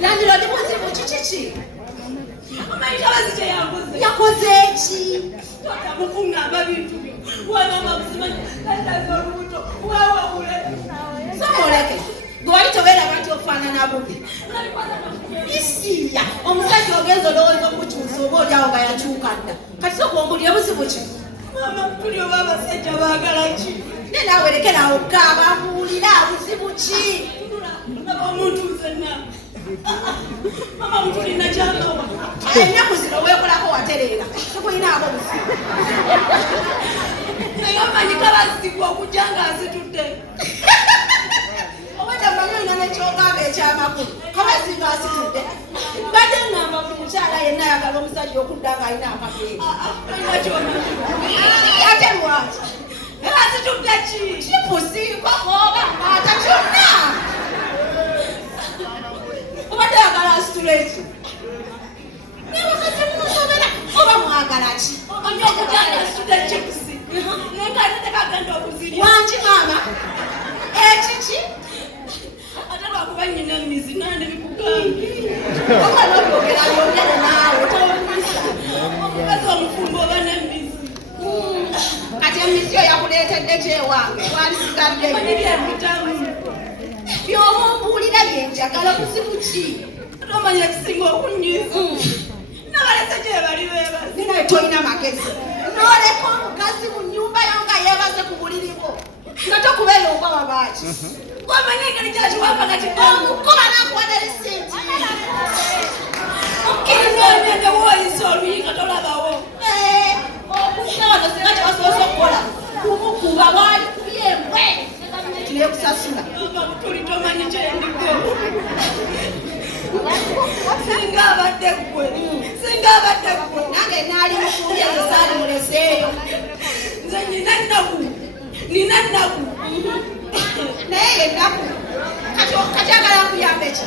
Landlord muzibu chichichi. Kabuzi kye yakoze. Yakoze ki? Mukungamba bintu byo. Wana mabuzima ndaza olubuto. Wawa ule. Samoleke. Gwali tobera abantu ofaanana bubi. Isiya. Omusajja ogenzo lowooza okukyusa oba olyawo nga yakyuka dda. Kati sokuwumbulira buzibu ki? Mama tuli oba abasajja baagala ki? Ne naawe lekeraawo kaaba mbuulira buzibu ki? Omuntu zenna. Mama mutulina kyakawa. Ennaku zino weekolako watereera. Tukuyinaako buzibu. Naye omanyi kabazibwa okujja ng'azitudde. Obadde mmanyi olina n'ekyogamba ekyamakulu. Kabazi ng'asitudde. Mbadde ngamba buli mukyala yenna ayagala omusajja okudda ng'alina akabeere. Alina ky'omanyi. Ate lwaki? Era azitudde ki? Kipusi nkoko oba ngaata kyonna. Obadde ayagala asituleki. Naye bakazi musobera oba mwagala ki? Omanyi okujja ng'azitudde kipusi. Naye ng'ate tekagenda okuzirya. Wangi maama? Ekiki? Ate lwakuba nnyina emizi nandi bikugambye. Oba n'okwogera yongere naawe towulisa. Omukazi omufumbo oba n'emizi. Kati emizi yo yakuleetedde kyewange twalisigadde. Omanyi byebitamu. By'omumbuulira bye njagala buzibu ki? Ate omanyi ekisinga okunnyiza. Nabalese gye bali beebaze. Ne naye tolina magezi. N'oleka omukazi mu nnyumba yo nga yeebaze ku buliri bwo. Nga tokubeera oba babaaki. Omanyi engeri kyakiwamba kati Omukuba n'akuwadde lisinti. okkiriza onyende w'oyisa oluyinga tolabawo. Okujja wano singa kyasoose okukola. Kumukuba bwali kubyembwe. Tuneekusasula. Tuli tomanyi kyendiko. Singa abadde ggwe. Singa abadde ggwe. Nange naali mukumbye esaali muleseeyo. Nze nina nnaku. Nina nnaku. Naye yennaku. Kati agala nkuyambe ki?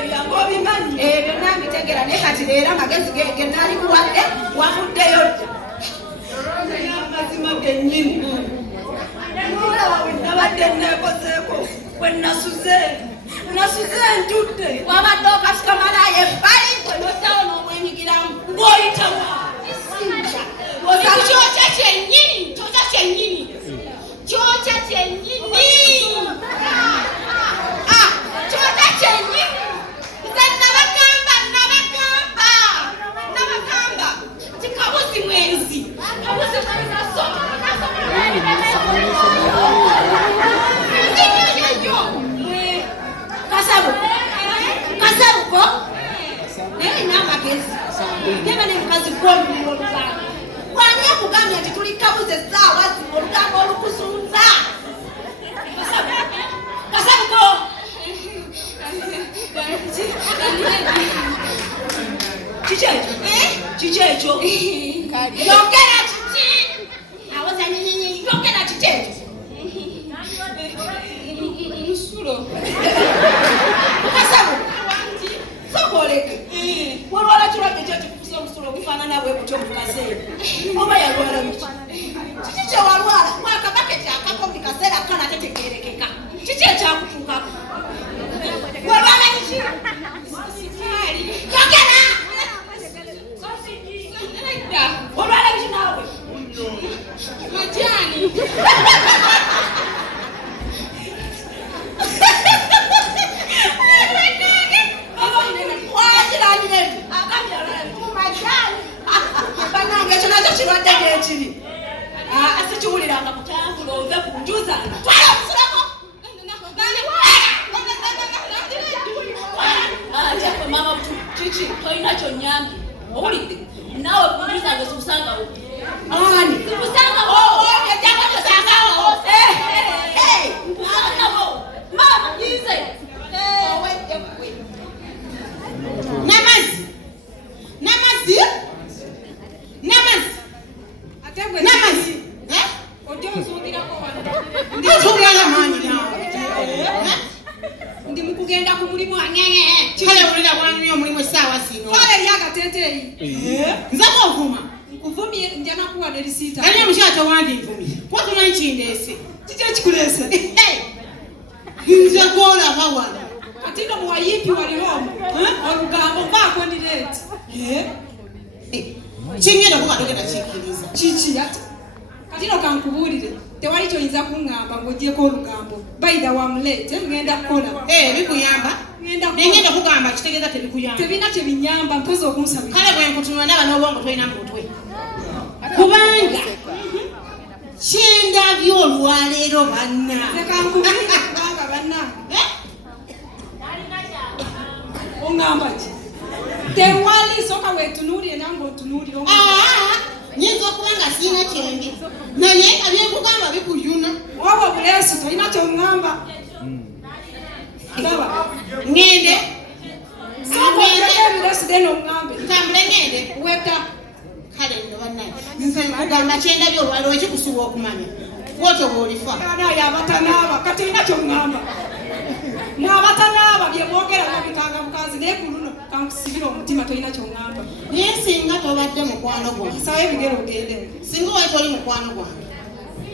Ebyange obimanyi. Byonna mbitegeera naye kati leero amagezi ge naali kuwadde wavuddeyo dda. Naye amazima gennyini. Nolaba bwe nabadde neekozeeko bwe nasuze. Nasuze ntudde. Wabadde okasikamalayo ebbali kwe noddawo n'omwenyigiramu. Ng'oyitawa. Kyokya kyennyini. Kyokya kyennyini. Kyokya kyennyini. Kyokya kyennyini. Nze nabagamba. Ti Kabuzi mwenzi. Kabuzi mwenzi asoma. Kasabuko. Naye n'amagezi. Neba ne mukazi gw'omuliro olugambo. Wani akugambye nti tuli Kabuzi essaawa zino olugambo olukusunza. Kasabuko. Kiki ekyo? Kiki ekyo? Yogera kiki? Awoza nyinyi. Yogera kiki ekyo? Musulo. Kasabuko. Sokoleke. Walwala kirwadde kyekikukusa omusulo ogufaanana bwe kutyo mu kaseera. Oba yalwala biki? Kiki kye walwala? Mwakabaketi akako mu kaseera kana tetegeerekeka. Kiki ekyakutuukako? Walwala biki? Yogera! Walwala biki naawe? Majaani. Banange ekyo nakyo kirwadde gyekiri. Sikiwuliranga kutambula ove ku njuzanga. Twala omusulako. Ate mama kiki tolina kyonnyambye. Owulidde? Naawe ku njuzange sibusangawo. Ani? Sibusangawo. Ejjanga tosangawo. Mama yize. Namazi. Ndi mukugenda ku mulimu angenge. Kale ulira bwanyu omulimu essaawa sino. Kale yagateteyi. Nze kovuma. Nkuvumye njana kuwa derisita. Kale mukyata wandi nvumye. Kwa tumanyi kindeese. Kiki ekikuleese? Nze gwolaba wano. katino muwayipi waliwo olugambo mbaako ndireti kingenda kubatogenda kikiriza kiki ati katino kankubuulire tewali kyoyinza kuŋŋamba ng'ogyeko olugambo baida wamulete ngenda kukola bikuyamba nengenda kugamba kitegeeza tebikuyamba tebina kyebinyamba mpozi okunsabira kale bwe nkutunula naba n'obwongo tolina mutwe kubanga kyendabye olwaleero bannanze kubanga bannange oŋŋamba ki tewali soka weetunuulire nange otunuulire nyinza okuba nga siina kyendi naye abyekugamba bikuyuna oba obuleesi tolina kyoŋŋamba laba ŋŋende sokaebireesi noŋŋambe ntambule ŋŋende weta kale nno bannange nze nkugamba kyendabye olwaleero ekikusiba okumanya bwotyo bw'olifa naye abatanaaba kati olina kyoŋŋamba n'abatanaaba bye boogera nabitanga mukazi naye ku luno kankusibira omutima tolina kyoŋŋamba naye singa tobadde mukwano gwange sawa ebigere ogendeo singa wali toli mukwano gwange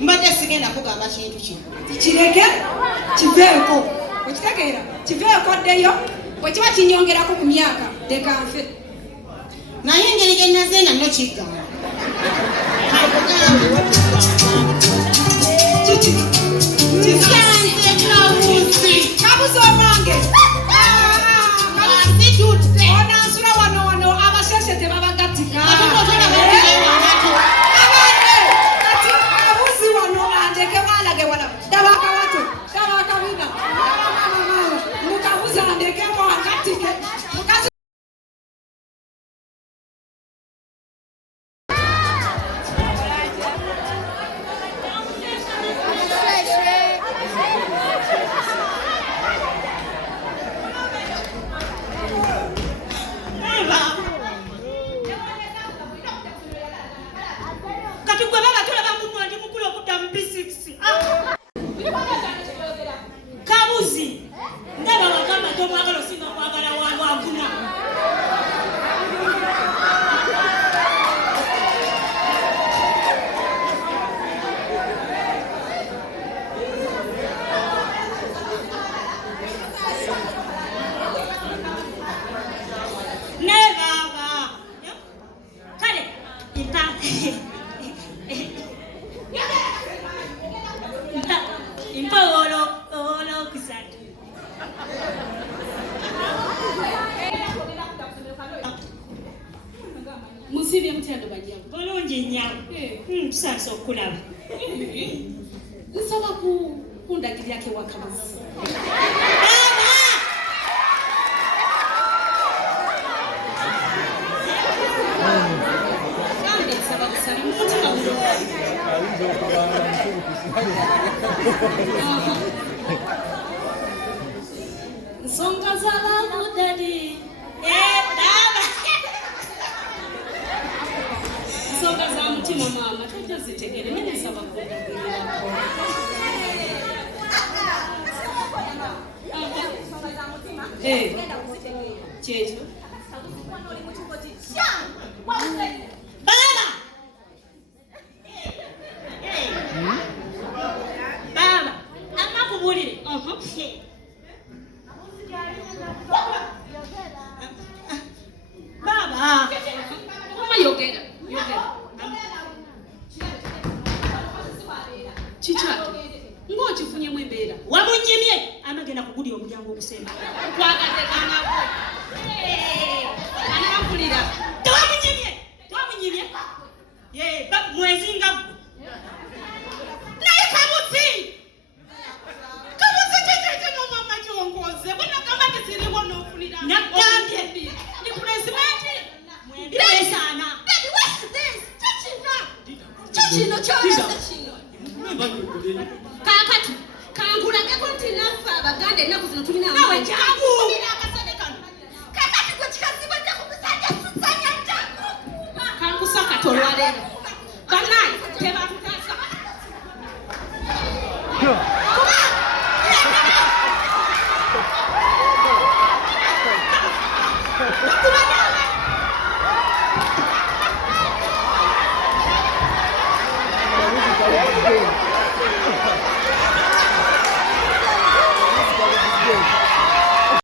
mbadde sigenda kugamba kintu kino kireke kiveeko okitegeera kiveeko ddeyo bwe kiba kinyongerako ku myaka dekanfe naye engeri gye naze nanno kiggamba kabuzi omange onansula wano abasheshe tebabagatika kati kabuzi wano andeke balage wala dabakawato dabakabina mukabuzi andeke wangatike mukazi Kabuzi ndaba wakama tomwagala osinga kwagala waguna ne baba kale impa olo kusatu musibye mutyando bajjamu bulungi nnyo tusaasa okulaba nsaba kundagiryako ewakabuzi nsonga z'ababudadi baba nsonga za mutima maama tojja zitegere naye nsaba kundagiryako kyekyo baba baba amakubulire baba mama yogera kikyaki ng'okifunyemu embeera wamunyimye amagenda kugulya omulyango ogusemba twagadde kanako anampulira tewamunyimye mwezi nga gwe naye kabuzi kyekyo nomama kyongoze bwenagamba tisiriwo n'ofunira nagambye nikulezimenti mwebiresaana kino kyolese kino kakati kankulageko nti naffe abaganda ennaku zino tulina nawe jangu